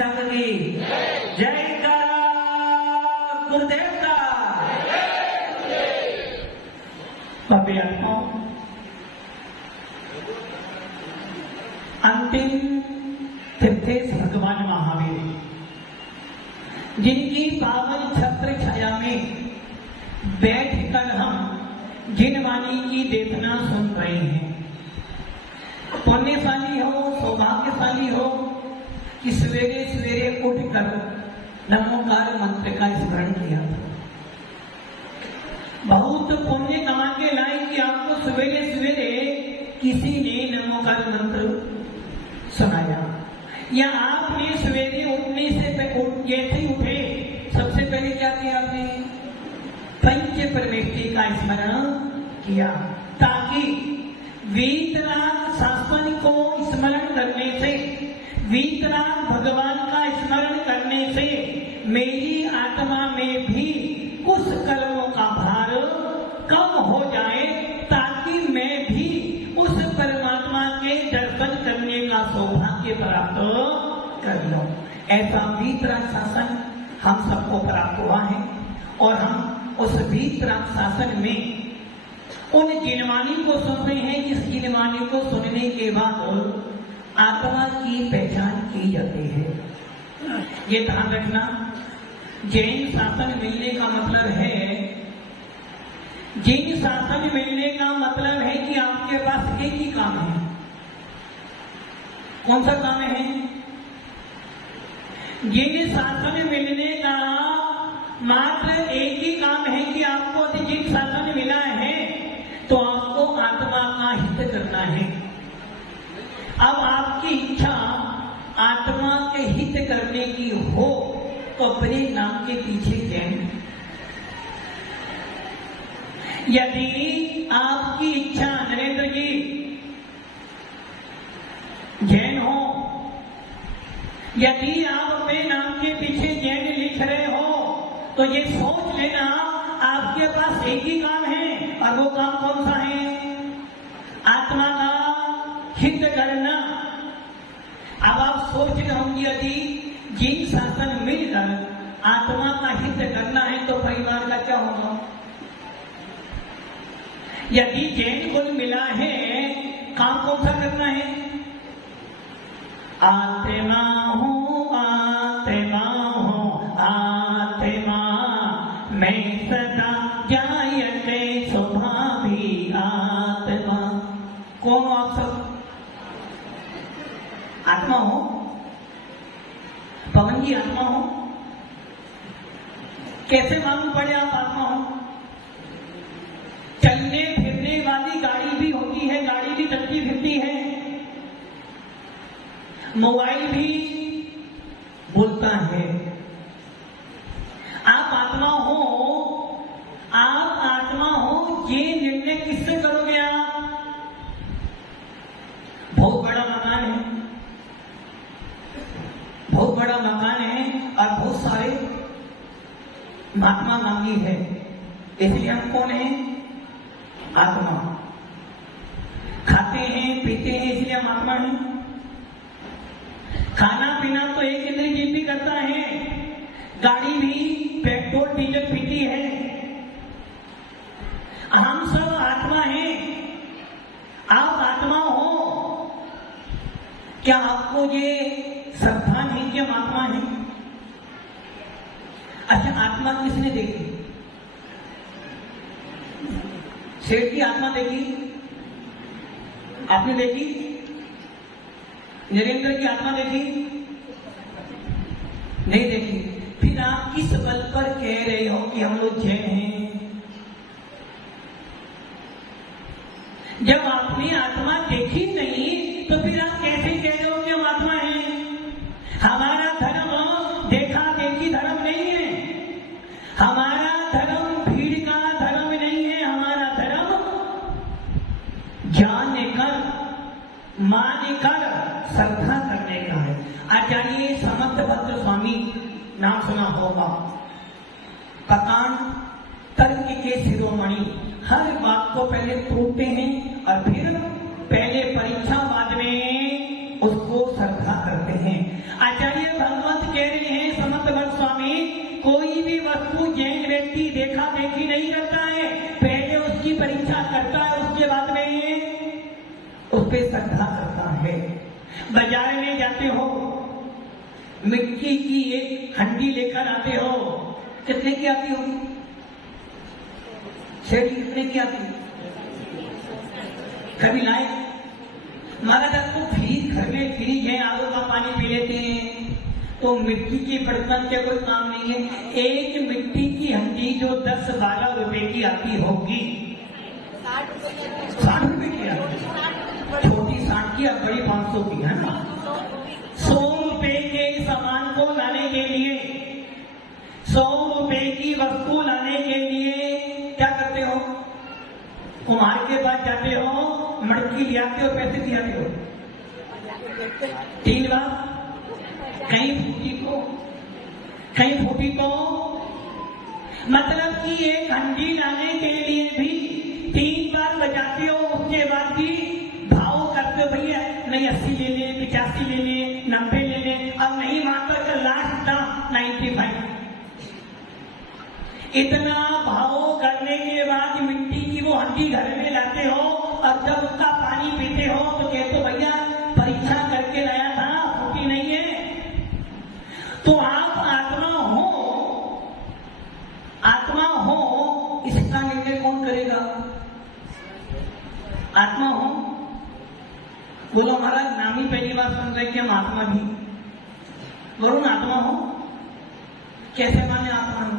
संघ की जय कारा गुरुदेव का। भव्य आत्माओं, अंतिम तीर्थेश भगवान महावीर जिनकी पावन छत्र छाया में बैठकर हम जिन वाणी की देवना सुन रहे हैं, पुण्यशाली हो, सौभाग्यशाली हो कि सवेरे सवेरे उठकर नमोकार मंत्र का स्मरण किया था। बहुत पुण्य कमा के लाए कि आपको सवेरे सवेरे किसी ने नमोकार मंत्र सुनाया, या आपने सवेरे उठने से जैसे उठे सबसे पहले क्या किया? आपने पंच परमेष्टि का स्मरण किया, ताकि वीतराग शासन को स्मरण करने से, वीतराग भगवान का स्मरण करने से मेरी आत्मा में भी कुछ कर्मों का भार कम हो जाए, ताकि मैं भी उस परमात्मा के दर्शन करने का सौभाग्य प्राप्त कर लूं। ऐसा वीतराग शासन हम सबको प्राप्त हुआ है, और हम उस वीतराग शासन में उन जिनवाणी को सुन रहे हैं जिस जिनवाणी को सुनने के बाद आत्मा की पहचान की जाती है। ये ध्यान रखना, जैन शासन मिलने का मतलब है, जैन शासन मिलने का मतलब है कि आपके पास एक ही काम है। कौन सा काम है? जैन शासन मिलने का मात्र एक ही काम है कि आपको जैन शासन मिला है तो आपको आत्मा का हित करना है। अब आपकी इच्छा आत्मा के हित करने की हो तो अपने नाम के पीछे जैन। यदि आपकी इच्छा नरेंद्र जी जैन हो, यदि आप अपने नाम के पीछे जैन लिख रहे हो तो ये सोच लेना आपके पास एक ही काम है, और वो काम कौन सा है? आत्मा का हित करना। अब आप सोच रहे होंगे यदि जैन शासन मिलकर आत्मा का हित करना है तो परिवार का क्या होगा? यदि जैन कुल मिला है, काम कौन सा करना है? आत्मा हूँ, आत्मा हूँ, आत्मा मैं सदा जायते स्वभावी आत्मा। कौन हो आप सब? आत्मा हो? पवन जी आत्मा हो? कैसे मालूम पड़े आप आत्मा हो? चलने फिरने वाली गाड़ी भी होती है, गाड़ी भी चलती फिरती है, मोबाइल भी बोलता है। आप आत्मा हो, आप आत्मा हो, ये निर्णय किससे करोगे आप? बहुत बड़ा मकान है, बहुत बड़ा मकान है और बहुत सारे महात्मा गांधी है, इसलिए हम कौन है? आत्मा। खाते हैं पीते हैं इसलिए हम आत्मा हैं। खाना पीना तो एक इंद्रिय जीव भी करता है, गाड़ी भी पेट्रोल डीजल पीती है। हम सब आत्मा हैं। आप आत्मा हो, क्या आपको ये श्रद्धा नहीं कि हम आत्मा हैं? अच्छा, आत्मा किसने देखी? शेर की आत्मा देखी? आपने देखी? नरेंद्र की आत्मा देखी? नहीं देखी। फिर आप किस बल पर कह रहे हो कि हम लोग जैन हैं? जब आपने आत्मा देखी नहीं तो फिर आप कैसे कह रहे हो कि हम आत्मा हैं? हमारा धर्म देखा देखी धर्म नहीं है, हमारा धर्म भीड़ का धर्म नहीं है, हमारा धर्म जान कर मान कर श्रद्धा करने का है। आचार्य समर्थ भद्र स्वामी नाम सुना होगा, पकान तर्क के शिरोमणि, हर बात को पहले तोड़ते हैं और फिर पहले परीक्षा बाद में उसको श्रद्धा करते हैं। आचार्य भगवत देखी नहीं करता है, पहले उसकी परीक्षा करता है, उसके बाद में उस पर श्रद्धा करता है। बाजार में जाते हो, मिट्टी की एक हंडी लेकर आते हो, कितने की आती होगी? सेठ कितने की आती? कभी लाए? महाराज आपको फ्रीज, घर में फ्रीज है, आलू का पानी पी लेते हैं, तो मिट्टी की बर्तन के कोई काम नहीं है। एक मिट्टी की हंडी जो 10-12 रुपए की आती होगी, 60 रुपए की आती, छोटी 60 की, अब बड़ी 500 की है ना। 100 रुपए के सामान को लाने के लिए, 100 रुपए की वस्तु लाने के लिए क्या करते हो? कुम्हार के पास जाते हो, मटकी ले आते हो, पैसे दियाते हो, 3 बार, कहीं फूटी को मतलब कि एक हंडी लाने के लिए भी 3 बार बजाते हो, उसके बाद भी भाव करते हो, भैया नहीं 80 ले ले, 85 ले ले, 90 ले ले, अब नहीं मात्र का लास्ट था 95। इतना भाव करने के बाद मिट्टी की वो हंडी घर में लाते हो, और जब उसका पानी पीते हो तो कहते हो भैया परीक्षा करके लाया था, फूटी नहीं है। तो आप आत्मा हो, इसका निर्णय कौन करेगा? आत्मा हो, बोलो महाराज नाम ही पहली बार सुन रहे कि हम आत्मा भी, बोलो ना आत्मा हो, कैसे माने आत्मा हो?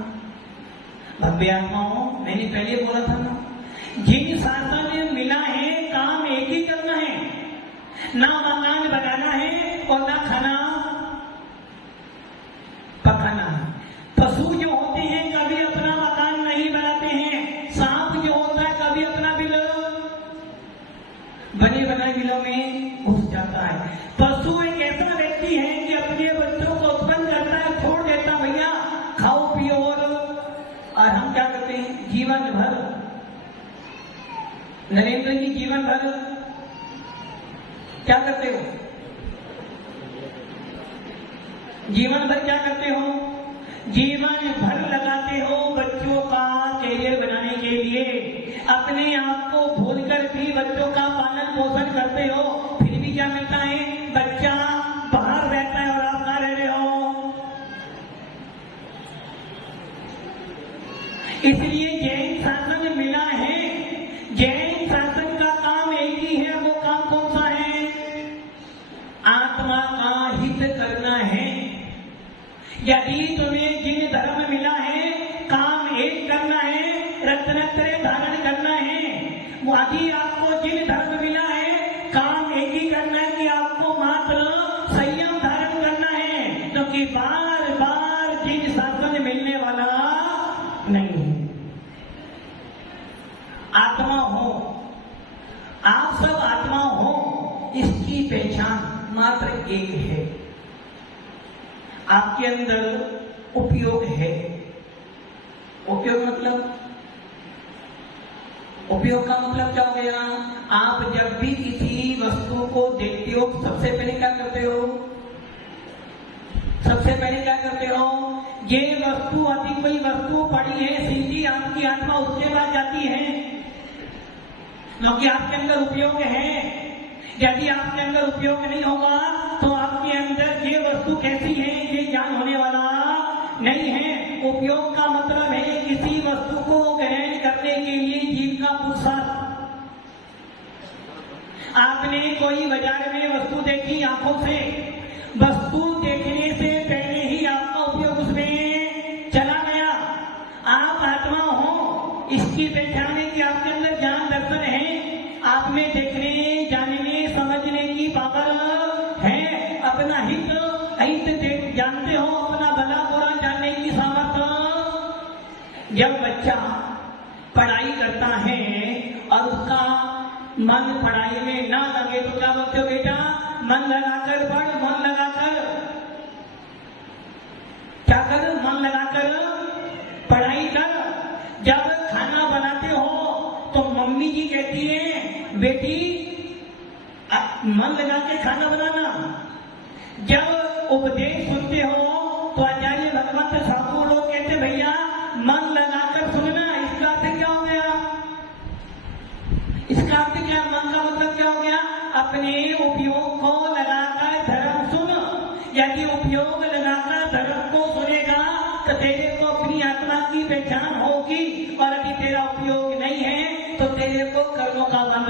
भव्य आत्मा हो, मैंने पहले बोला था ना, जिन शासन में मिला है काम एक ही करना है, ना मकान बनाना है और ना खाना पकाना है। पशु जो होते हैं कभी अपना मकान नहीं बनाते हैं, सांप जो होता है कभी अपना बिल बने बनाए बिलों में घुस जाता है। पशु एक ऐसा व्यक्ति है कि अपने बच्चों को उत्पन्न करता है, छोड़ देता भैया खाओ पियो, और हम क्या करते हैं जीवन भर, नरेंद्र जी जीवन भर क्या करते हो? जीवन भर क्या करते हो? जीवन भर लगाते हो बच्चों का कैरियर बनाने के लिए, अपने आप को भूलकर भी बच्चों का पालन पोषण करते हो, फिर भी क्या मिलता है? बच्चा बाहर रहता है और आप कहाँ रह रहे हो? इसलिए जैन शासन मिला है, जैन शासन का काम एक ही है, वो काम कौन सा है? आत्मा का हित करना है। यदि तुम्हें जिन धर्म मिला है, काम एक करना है, रत्नत्रय धारण करना है, यदि आपको जिन धर्म मिला है, काम एक ही करना है कि आपको मात्र संयम धारण करना है, क्योंकि बार बार जिन शासन मिलने वाला नहीं है। आत्मा हो, आप सब आत्मा हो, इसकी पहचान मात्र एक है, आपके अंदर उपयोग है। उपयोग मतलब, उपयोग का मतलब क्या हो गया? आप जब भी किसी वस्तु को देखते हो सबसे पहले क्या करते हो? सबसे पहले क्या करते हो? ये वस्तु, अभी कोई वस्तु पड़ी है, सीधी आपकी आत्मा उसके बाद जाती है, क्योंकि आपके अंदर उपयोग है। यदि आपके अंदर उपयोग नहीं होगा तो आपके अंदर ये वस्तु कैसी है ये ज्ञान होने वाला नहीं है। उपयोग का मतलब है किसी वस्तु को ग्रहण करने के लिए जीव का पुरुषार्थ। आपने कोई बाजार में वस्तु देखी आंखों से, वस्तु देखने से पहले ही आपका उपयोग उसमें चला गया। आप आत्मा हो, इसकी पहचान है कि आपके अंदर ज्ञान दर्शन है, आप में देखने, जानने, समझने की पावर है, अपना हित जानते हो, अपना भला बुरा जानने की सामर्थ्य। जब बच्चा पढ़ाई करता है और उसका मन पढ़ाई में ना लगे तो क्या बोलते हो? बेटा मन लगाकर पढ़, मन लगाकर क्या कर? मन लगाकर पढ़ाई कर। जब खाना बनाते हो तो मम्मी जी कहती है बेटी मन लगा के खाना बनाना। जब उपदेश सुनते हो तो आचार्य भगवंत ठाकुर लोग कहते भैया मन लगाकर सुनना। अपने उपयोग को लगाकर धर्म सुन। यदि उपयोग लगाकर धर्म को सुनेगा तो तेरे को अपनी आत्मा की पहचान होगी, और यदि तेरा उपयोग नहीं है तो तेरे को कर्मों का बंध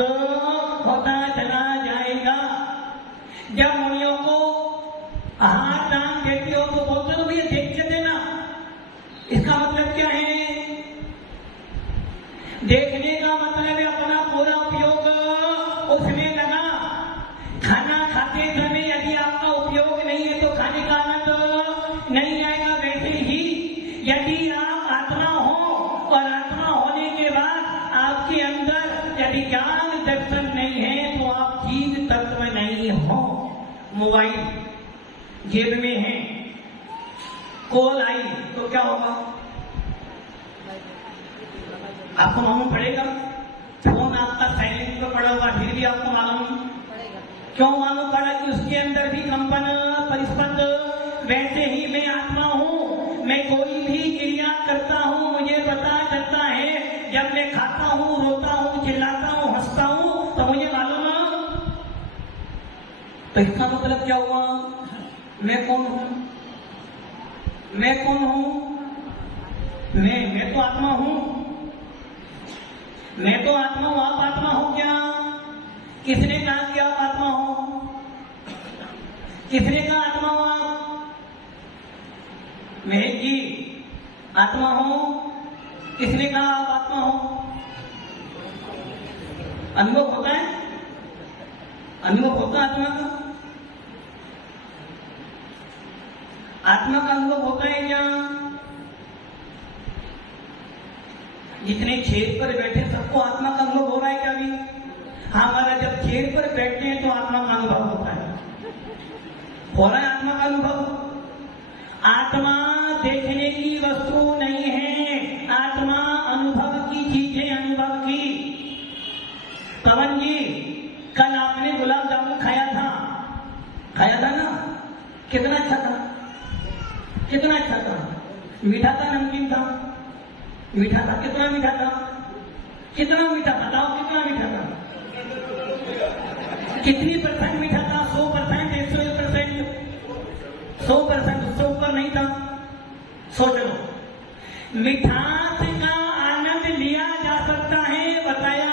होता चला जाएगा। जब मुनियों को हाथ दान देते हो तो बोलते हो भैया देख के देना। इसका मतलब क्या है? देखने का मतलब है अपना पूरा उपयोग उसमें लगा। खाना खाते समय यदि आपका उपयोग नहीं है तो खाने का आनंद नहीं आएगा। वैसे ही यदि आप आत्मा हो और आत्मा होने के बाद आपके अंदर यदि ज्ञान दर्शन नहीं है तो आप जीव तत्व नहीं हो। मोबाइल जेब में है, कॉल आई तो क्या होगा? आपको मालूम पड़ेगा। फोन आपका साइलेंट पर पड़ा हुआ फिर भी आपको मालूम क्यों मालूम पड़ा? कि उसके अंदर भी कंपन परिस्पंद। वैसे ही मैं आत्मा हूँ, मैं कोई भी क्रिया करता हूँ मुझे पता चलता है। जब मैं खाता हूँ, रोता हूँ, चिल्लाता हूँ, हंसता हूँ तो मुझे मालूम। तो इसका मतलब क्या हुआ? मैं कौन हूँ? मैं कौन हूँ? मैं तो आत्मा हूँ। मैं तो आत्मा हूँ। आप आत्मा हो क्या? किसने कहा कि आप आत्मा हो? किसने कहा आत्मा हो आप? महेश जी आत्मा हो? किसने कहा आप आत्मा हो? अनुभव होता है? अनुभव होता है आत्मा का? आत्मा का अनुभव होता है क्या? जितने चेयर पर बैठे सबको आत्मा का अनुभव हो रहा है क्या? अभी हाँ, हमारा जब चेयर पर बैठते हैं तो आत्मा का अनुभव होता है। हो रहा है आत्मा का अनुभव। आत्मा देखने की वस्तु नहीं है, आत्मा अनुभव की चीज है, अनुभव की। पवन जी कल आपने गुलाब जामुन खाया था ना? कितना अच्छा था? कितना अच्छा था? मीठा था, नमकीन था? मीठा था। कितना मीठा था? कितना मीठा? बताओ कितना मीठा था? कितनी परसेंट मीठा था? 100%, 101%, 100%? उससे ऊपर नहीं था। सोच लो, मिठास का आनंद लिया जा सकता है, बताया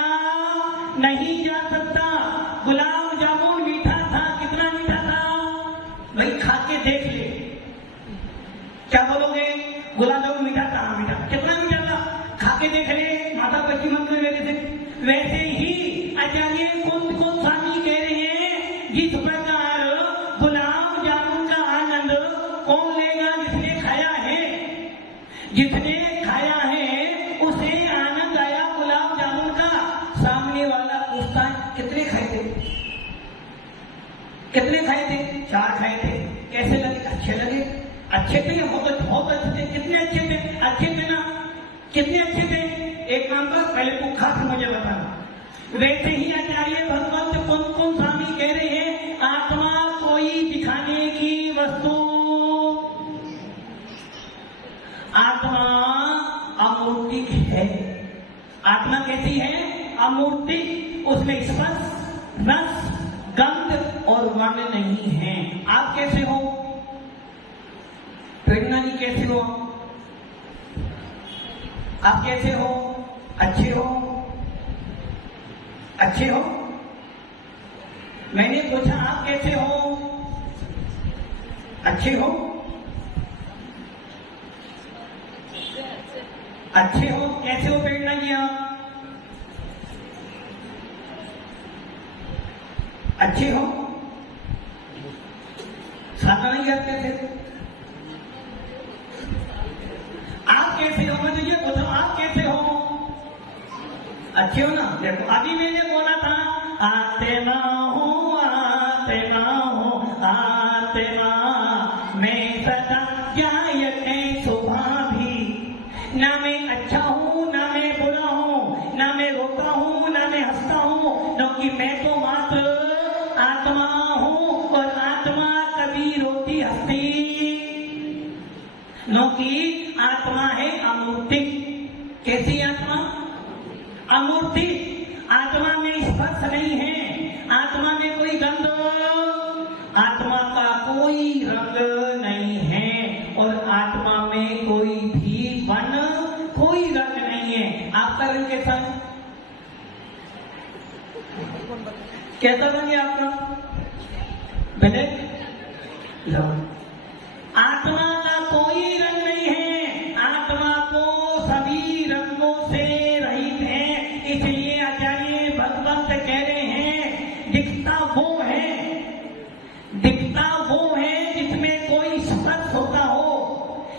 नहीं जा सकता। गुलाब जामुन मीठा था। कितना मीठा था भाई? खा के देख ले। क्या बोलोगे? गुलाब जामुन मीठा था? हाँ मीठा। कितना मीठा था? खा के देख ले। माता पश्चिम मंत्र मेरे से। वैसे ही आचार्य कुंद को स्वामी कह रहे हैं, जिस प्रकार गुलाब जामुन का आनंद कौन लेगा? जिसने खाया है। जिसने खाया है उसे आनंद आया गुलाब जामुन का। सामने वाला पूछता है कितने खाए थे? कितने खाए थे? 4 खाए थे। कैसे लगे? अच्छे लगे। अच्छे थे? बहुत अच्छे थे। कितने अच्छे थे? अच्छे थे ना? कितने अच्छे थे? एक काम कर, पहले तू खा के मुझे बताना। वैसे ही आचार्य भगवंत कुंद स्वामी कह रहे हैं, आत्मा कोई दिखाने की वस्तु। आत्मा अमूर्तिक है। आत्मा कैसी है? अमूर्तिक। उसमें स्पर्श, रस, गंध और वर्ण नहीं है। आप कैसे हो? प्रेरणा जी कैसे हो? आप कैसे हो? अच्छे हो? अच्छे हो? मैंने पूछा आप कैसे हो? अच्छे हो? अच्छे हो? कैसे हो प्रेरणा जी आप? अच्छे हो? साधना जी आप कैसे हो? आप कैसे हो? मुझे ये बताओ आप कैसे हो? अच्छे हो ना? देखो अभी मैंने बोला था आत्मा हूँ, आत्मा हूँ, आत्मा मैं सदा जायते सुबह भी। ना मैं अच्छा हूँ, ना मैं बुरा हूँ, ना मैं रोता हूँ, ना मैं हंसता हूँ, क्योंकि मैं तो मात्र आत्मा हूँ। और आत्मा कभी रोती हंसती, क्योंकि आत्मा है अमूर्तिक। कैसी आत्मा? अमूर्तिक। आत्मा में स्पर्श नहीं है, आत्मा में कोई आत्मा का कोई रंग नहीं है और आत्मा में कोई भी कोई रंग नहीं है। आपका रंग कैसा है? कैसा रंग है आपका? ब्लैक। आत्मा का कोई रंग नहीं है, आत्मा को सभी रंगों से रहित है। इसलिए आचार्य भगवंत कह रहे हैं दिखता वो है जिसमें कोई स्पर्श होता हो।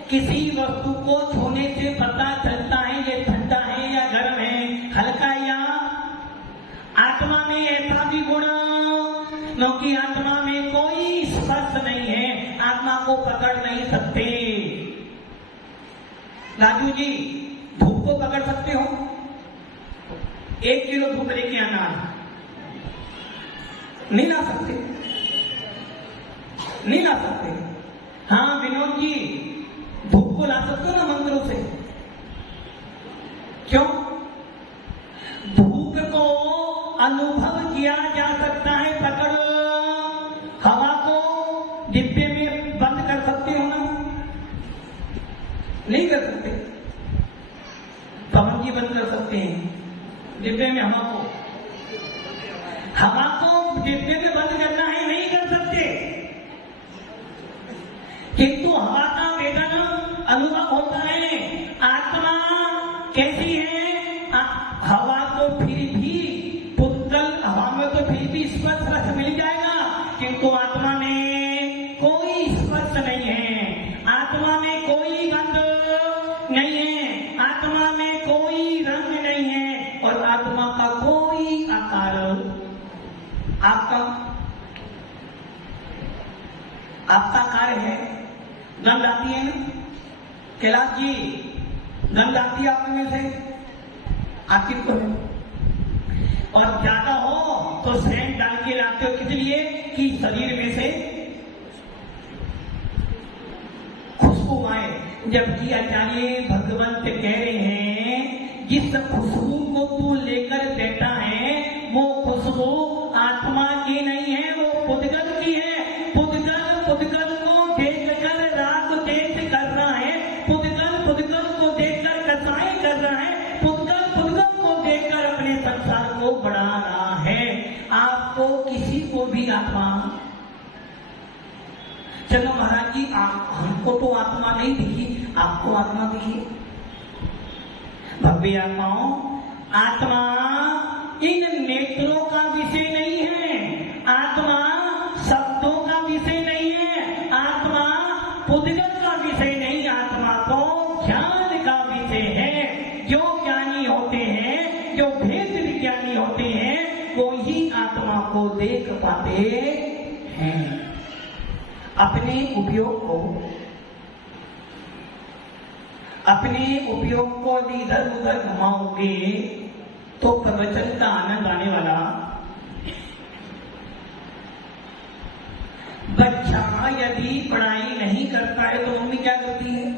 किसी वस्तु को छूने से पता चलता है ये ठंडा है या गर्म है, हल्का या। आत्मा में ऐसा भी गुण, क्योंकि आत्मा में कोई स्पर्श नहीं है, आत्मा को पकड़ नहीं सकते। राजू जी, धूप को पकड़ सकते हो? 1 किलो धूप लेके आना, नहीं ला सकते, नहीं ला सकते। हाँ विनोद जी, धूप को ला सकते हो ना मंदिरों से? क्यों? धूप को अनुभव किया जा सकता है, पकड़। हवा को डिब्बे में बंद कर सकते हो ना? नहीं कर सकते। पवन जी बंद कर सकते हैं डिब्बे में हवा को डिब्बे में बंद करना है, नहीं कर सकते। किंतु हवा का वेदन अनुभव होता है। आत्मा कैसी है? हवा तो फिर भी पुद्गल, हवा में तो फिर भी स्पर्श रस मिल जाएगा, किंतु आत्मा में कोई स्पर्श नहीं है, आत्मा में कोई गंध नहीं है, आत्मा में कोई रंग नहीं है और आत्मा का कोई आकार। आपका कार्य है, गंध आती है ना कैलाश जी? गंध आती है आप में से? आती तो है। और ज्यादा हो तो सेंट डाल के लाते हो, किस लिए? कि शरीर में से खुशबू आए। जबकि आचार्य भगवंत कह रहे हैं जिस खुशबू को तू लेकर बैठा है वो खुशबू आत्मा की नहीं है, वो पुद्गल की है। पुद्गल को देखकर राग देश कर रहा है, पुद्गल को देखकर कसाई कर रहा है, पुद्गल को देखकर अपने संसार को बढ़ा रहा है। आपको किसी को भी आत्मा, चलो महाराज जी हमको तो आत्मा नहीं दिखी, आपको आत्मा दिखी। भव्य आत्माओं, आत्मा इन नेत्रों का विषय नहीं है, आत्मा शब्दों का विषय नहीं है, आत्मा पुद्गल का विषय नहीं, आत्मा तो ज्ञान का विषय है। जो ज्ञानी होते हैं, जो भेद विज्ञानी होते हैं, वो ही आत्मा को देख पाते हैं। अपने उपयोग को इधर उधर घुमाओगे तो प्रवचन का आनंद आने वाला। बच्चा यदि पढ़ाई नहीं करता है तो मम्मी क्या करती है?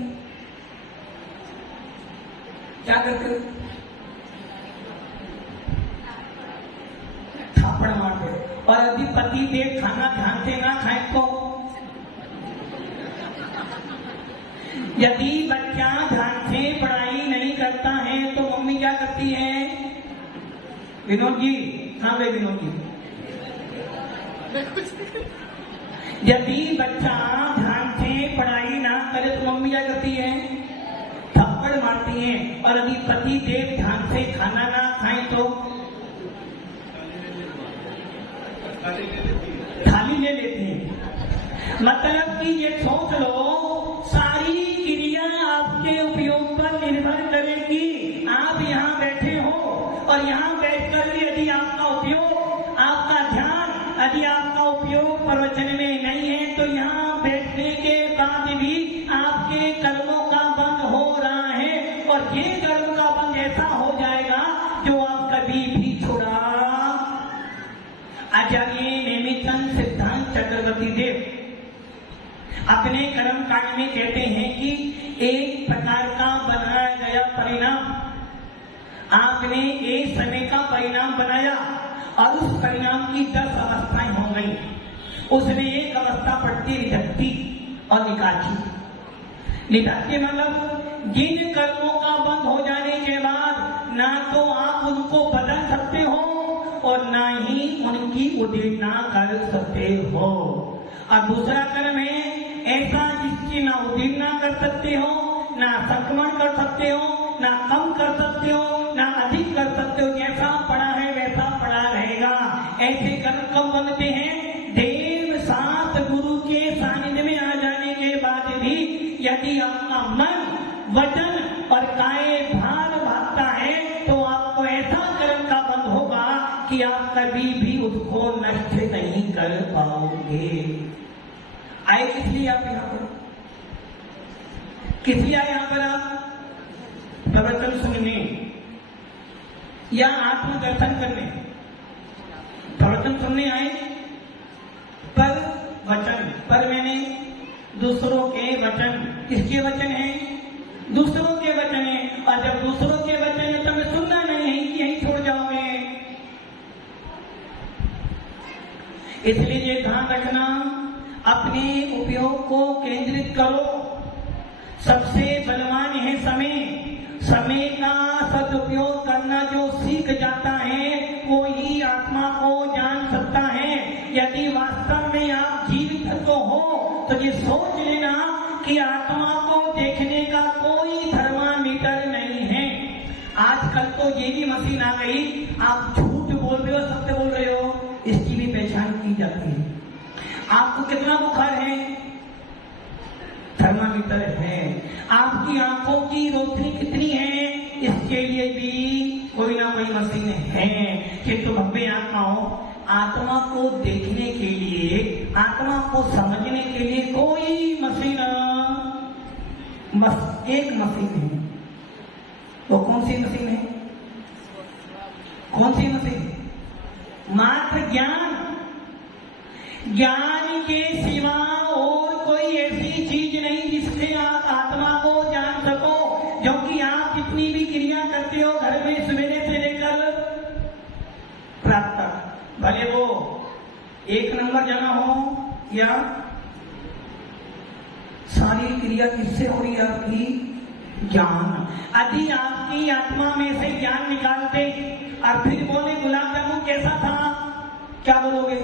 क्या करते? थापड़ मारते। और यदि पति देव खाना ध्यान से ना खाए तो? यदि बच्चा ध्यान से पढ़ाई नहीं करता है तो मम्मी क्या करती है? विनोद जी, हाँ भाई विनोद जी, यदि बच्चा ध्यान से पढ़ाई ना करे तो मम्मी क्या करती है? थप्पड़ मारती है। और यदि पति देव ध्यान से खाना ना खाए तो थाली ले लेती है। मतलब कि ये सोच लो, सारी क्रिया आपके उपयोग पर निर्भर करेगी। आप यहाँ बैठे हो और यहाँ बैठकर भी यदि आपका उपयोग, आपका ध्यान, यदि आपका उपयोग प्रवचन में नहीं है तो यहाँ बैठने के बाद भी आपके कर्मों का बंद हो रहा है। और ये कर्म का बंद ऐसा हो जाएगा जो आप कभी भी छोड़ा। आचार्य नेमिचंद सिद्धांत चक्रवर्ती देव अपने कर्म कांड में कहते हैं कि एक प्रकार का बनाया गया परिणाम, आपने एक समय का परिणाम बनाया और उस परिणाम की 10 अवस्थाएं हो गई। उसमें एक अवस्था पड़ती निधत्ती और निकाची। निधत्ती मतलब जिन कर्मों का बंद हो जाने के बाद ना तो आप उनको बदल सकते हो और ना ही उनकी उदीर्णा कर सकते हो। और दूसरा कर्म है ऐसा जिसकी ना उदीर्णा कर सकते हो, ना संक्रमण कर सकते हो, ना कम कर सकते हो, ना अधिक कर सकते हो। जैसा पड़ा है वैसा पड़ा रहेगा। ऐसे कर्म कब बनते हैं? देव सात गुरु के सानिध्य में आ जाने के बाद भी यदि आपका मन, वचन और काये भार भागता है तो आपको ऐसा कर्म का बंध होगा कि आप कभी भी उसको नष्ट नहीं कर पाओगे। आए किस लिए आप यहाँ पर? किस लिए आए यहाँ पर आप? प्रवचन सुनने या आत्मदर्शन करने? प्रवचन सुनने आए, पर वचन, पर मैंने दूसरों के वचन, किसके वचन हैं? दूसरों के वचन हैं। और जब दूसरों के वचन है तो हमें सुनना नहीं है कि यहीं छोड़ जाओगे। इसलिए ये ध्यान रखना, अपने उपयोग को केंद्रित करो। सबसे बलवान है समय। समय का सदुपयोग करना जो सीख जाता है वो ही आत्मा को जान सकता है। यदि वास्तव में आप जीवित तो हो तो ये सोच लेना कि आत्मा को देखने का कोई थर्मामीटर नहीं है। आजकल तो ये भी मशीन आ गई, आप झूठ बोल रहे हो, सत्य बोल रहे हो, इसकी भी पहचान की जाती है। आपको कितना बुखार है? थर्मामीटर है। आपकी आंखों की रोशनी कितनी है? इसके लिए भी कोई ना कोई मशीन है। किंतु भव्य आत्माओं, आत्मा को देखने के लिए, आत्मा को समझने के लिए कोई मशीन, बस एक मशीन है। वो कौन सी मशीन है? कौन सी मशीन? मात्र ज्ञान। ज्ञान के सिवा और कोई ऐसी चीज नहीं जिससे आप आत्मा को जान सको। क्योंकि आप जितनी भी क्रिया करते हो घर में सवेरे से लेकर रात तक, भले वो 1 नंबर जाना हो या सारी क्रिया किससे हो रही है? आपकी ज्ञान। यदि आपकी आत्मा में से ज्ञान निकालते और फिर बोले गुलाब जामुन कैसा था, क्या बोलोगे?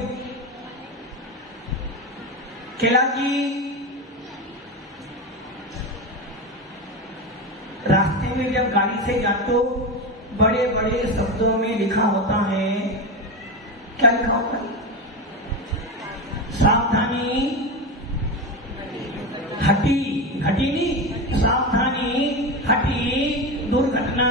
केला जी, रास्ते में जब गाड़ी से जाते हो बड़े बड़े शब्दों में लिखा होता है, क्या लिखा होता है? सावधानी हटी, घटी नहीं, सावधानी हटी, दुर्घटना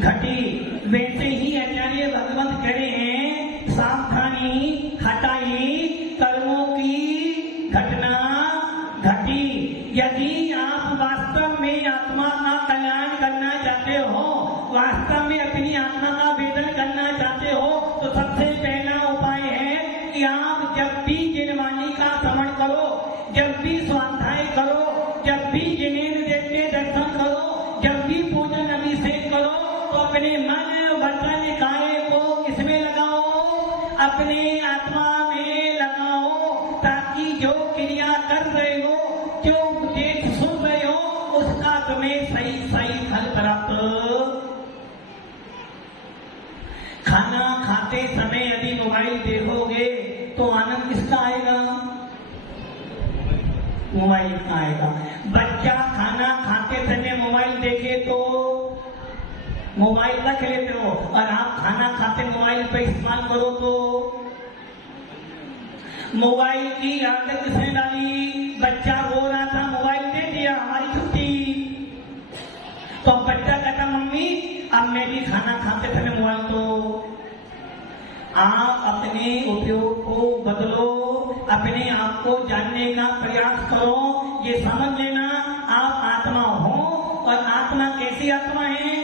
घटी। वैसे ही आचार्य भगवंत कह रहे हैं, सावधानी हटाई, कर्मों की घटना घटी। यदि आप वास्तव में आत्मा का कल्याण करना चाहते हो, वास्तव में अपनी आत्मा का वेदन करना चाहते हो, तो सबसे पहला उपाय है कि आप जब भी जिनवाणी का श्रवण करो, जब भी स्वाध्याय करो, जब भी जिनेन्द्र देव के दर्शन करो, जब भी पूजन अभिषेक करो, तो अपने मन, वचन, काये को किसमें लगाओ? अपने आत्मा में लगाओ, ताकि जो क्रिया कर रहे हो, जो उपदेश सुन रहे हो, उसका तुम्हें सही सही फल प्राप्त। खाना खाते समय यदि मोबाइल देखोगे तो आनंद किसका आएगा? मोबाइल का आएगा। बच्चा खाना खाते समय मोबाइल देखे तो मोबाइल रख लेते हो, और आप खाना खाते मोबाइल पे इस्तेमाल करो तो मोबाइल की आदत किसने डाली? बच्चा रो रहा था, मोबाइल दे दिया, हमारी छुट्टी। तो बच्चा कहता मम्मी अब मैं भी खाना खाते समय मोबाइल दो। आप अपने उपयोग को बदलो, अपने आप को जानने का प्रयास करो। ये समझ लेना, आप आत्मा हो, और आत्मा कैसी आत्मा है?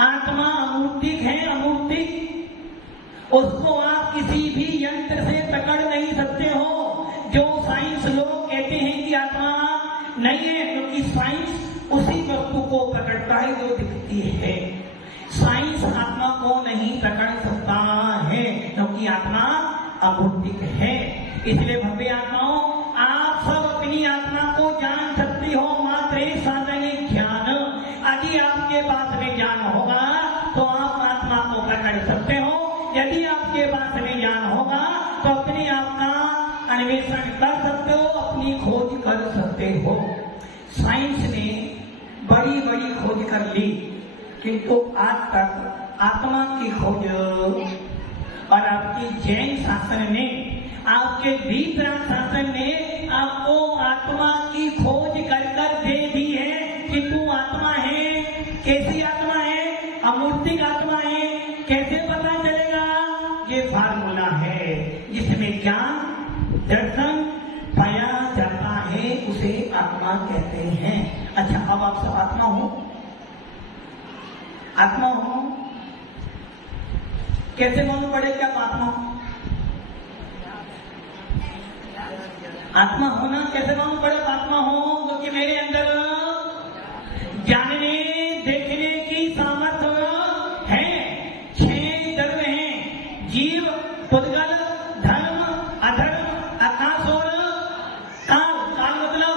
आत्मा अमूर्तिक है, अमूर्तिक। उसको आप किसी भी यंत्र से पकड़ नहीं सकते हो। जो साइंस लोग कहते हैं कि आत्मा नहीं है, क्योंकि साइंस उसी वस्तु को पकड़ता है जो दिखती है। साइंस आत्मा को नहीं पकड़ सकता है, क्योंकि आत्मा अभौतिक है। इसलिए भव्य आत्माओं, आप सब अपनी आत्मा को जान सकती हो मात्र साधन ज्ञान। यदि आपके पास में ज्ञान होगा तो आप आत्मा को पकड़ सकते हो। यदि आपके पास में ज्ञान होगा तो अपने आप का अन्वेषण कर सकते हो, अपनी खोज कर सकते हो। साइंस ने बड़ी बड़ी खोज कर ली, किंतु आज तक आत्मा की खोज और आपकी जैन शासन ने, आपके वीतराग शासन ने आपको आत्मा की खोज कर कर दे दी है कि तू आत्मा है। कैसी आत्मा है? अमूर्तिक आत्मा है। कैसे पता चलेगा? ये फार्मूला है जिसमें ज्ञान दर्शन पाया जाता है, उसे आत्मा कहते हैं। अच्छा, अब आप सब आत्मा हो, आत्मा हो, कैसे मालूम पड़े क्या आत्मा हो? आत्मा होना कैसे मालूम पड़े आत्मा हो? क्योंकि मेरे अंदर जानने देखने की सामर्थ्य है। 6 द्रव्य हैं, जीव, पुद्गल, धर्म, अधर्म, आकाश और काल। काल मतलब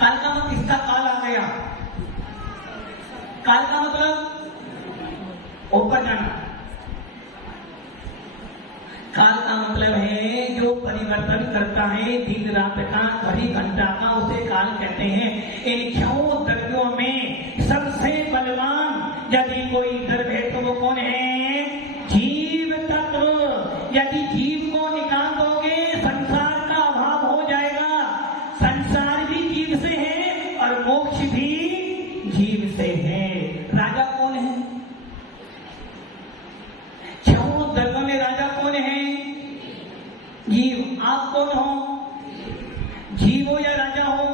काल का मतलब किसका काल आ गया? काल का मतलब ऊपर जाना। काल का मतलब है जो परिवर्तन करता है दिन रात का, घड़ी घंटा का, उसे काल कहते हैं। इन 6 द्रव्यों में सबसे बलवान यदि कोई द्रव्य है तो वो कौन है? जीव तत्व। यदि जीव को निकाल दोगे संसार का अभाव हो जाएगा। संसार भी जीव से है और मोक्ष भी जीव से है। राजा कौन है? 6 द्रव्यों में राजा कौन है? जीव। आप कौन हो? जीव हो या राजा हो?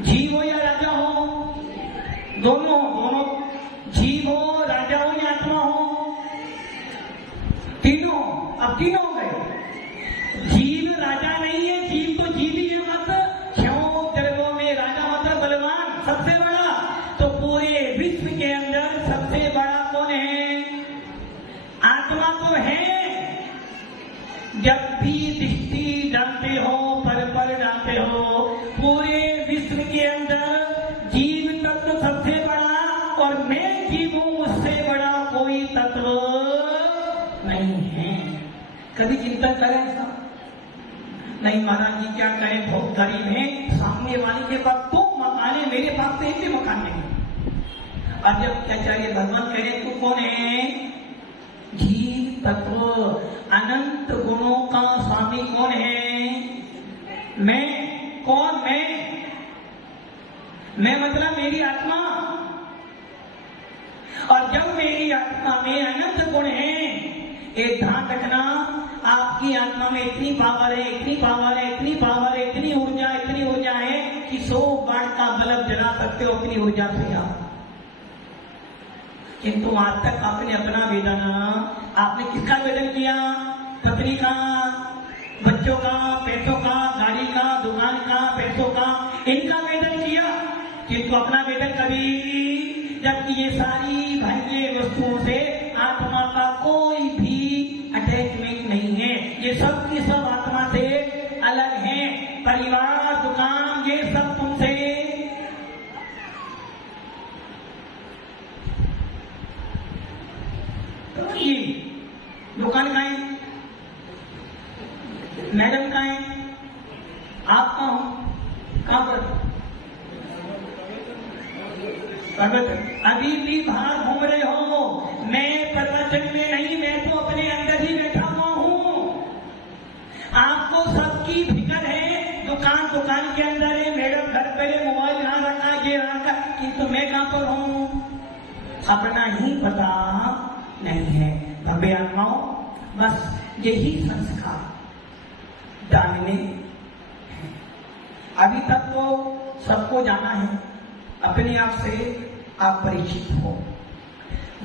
जीव हो या राजा हो? दोनों हो, दोनों। जीव हो, राजा हो या आत्मा हो? तीनों। अब तीनों हो गए। जीव राजा नहीं है, जीव तो जीव ही है। मतलब 6 द्रव्यों में राजा मतलब बलवान, सबसे बड़ा। तो पूरे विश्व के अंदर सबसे बड़ा कौन है? आत्मा तो है। जब भी दृष्टि डालते हो, पर डालते हो, पूरे विश्व के अंदर जीव तत्व सबसे बड़ा और मैं जीव हूं, उससे बड़ा कोई तत्व नहीं है। कभी चिंतन करें ऐसा? नहीं महाराज जी क्या करें, बहुत गरीब है, सामने वाले के पास 2 मकान है, मेरे पास तो एक भी मकान नहीं। और जब आचार्य भगवान कह रहे तू कौन है? जीव तत्व। अनंत गुणों का स्वामी कौन है? मैं। कौन? मैं मतलब मेरी आत्मा। और जब मेरी आत्मा में अनंत गुण है, एक ध्यान रखना, आपकी आत्मा में इतनी पावर है, इतनी पावर है, इतनी पावर है, इतनी ऊर्जा है कि 100 वाट का बल्ब जला सकते हो अपनी ऊर्जा से आप। किंतु आज तक आपने अपना वेदन, आपने किसका वेदन किया? पत्नी का, बच्चों का, पैसों का, गाड़ी का, दुकान का, पैसों का, इनका वेदन किया। किंतु अपना वेदन कभी, जबकि ये सारी भंगे वस्तुओं से आत्मा का कोई भी अटैचमेंट नहीं है। ये सब की सब आत्मा से अलग है। परिवार, दुकान, ये सब तुमसे दुकान का है, मैडम का है, आप कहाँ हो? कहाँ पर? पर्वत। अभी भी बाहर घूम रहे हो, मैं प्रवचन में नहीं, मैं तो अपने अंदर ही बैठा हुआ हूँ। आपको सबकी फिक्र है, दुकान के अंदर है, मैडम घर पे मोबाइल यहाँ रखा, ये रखा, किंतु मैं कहाँ पर हूँ अपना ही पता नहीं है। भव्य आत्माओं, बस यही संस्कार डालने हैं। अभी तक तो सबको जाना है, अपने आप से आप परिचित हो।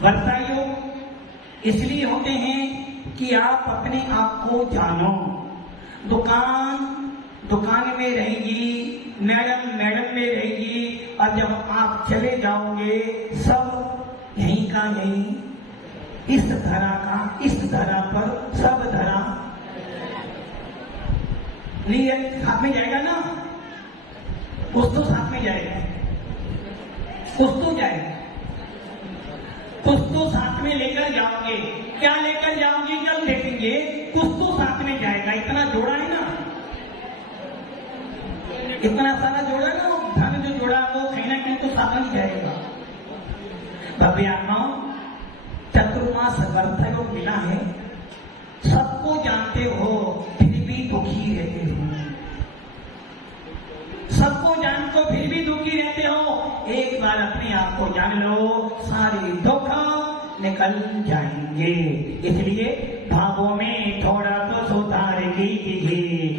वर्षा योग इसलिए होते हैं कि आप अपने आप को जानो। दुकान में रहेगी, मैडम में रहेगी, और जब आप चले जाओगे सब यहीं का यहीं इस धरा पर लिए साथ में जाएगा ना, कुछ तो साथ में जाएगा, कुछ तो जाएगा, कुछ तो साथ में लेकर जाओगे। क्या लेकर जाओगे कल देखेंगे, कुछ तो साथ में जाएगा। इतना जोड़ा है ना, इतना सारा जोड़ा ना, वो धन जो जोड़ा वो कहीं ना कहीं तो साथ ही जाएगा। भव्य आत्माओं, चतुर्मास वर्थ योग मिला है, सबको जानते हो फिर भी दुखी रहते हो, सबको जानते हो फिर भी दुखी रहते हो। एक बार अपने आप को जान लो, सारे दुख निकल जाएंगे। इसलिए भावों में थोड़ा तो सुधार कीजिए।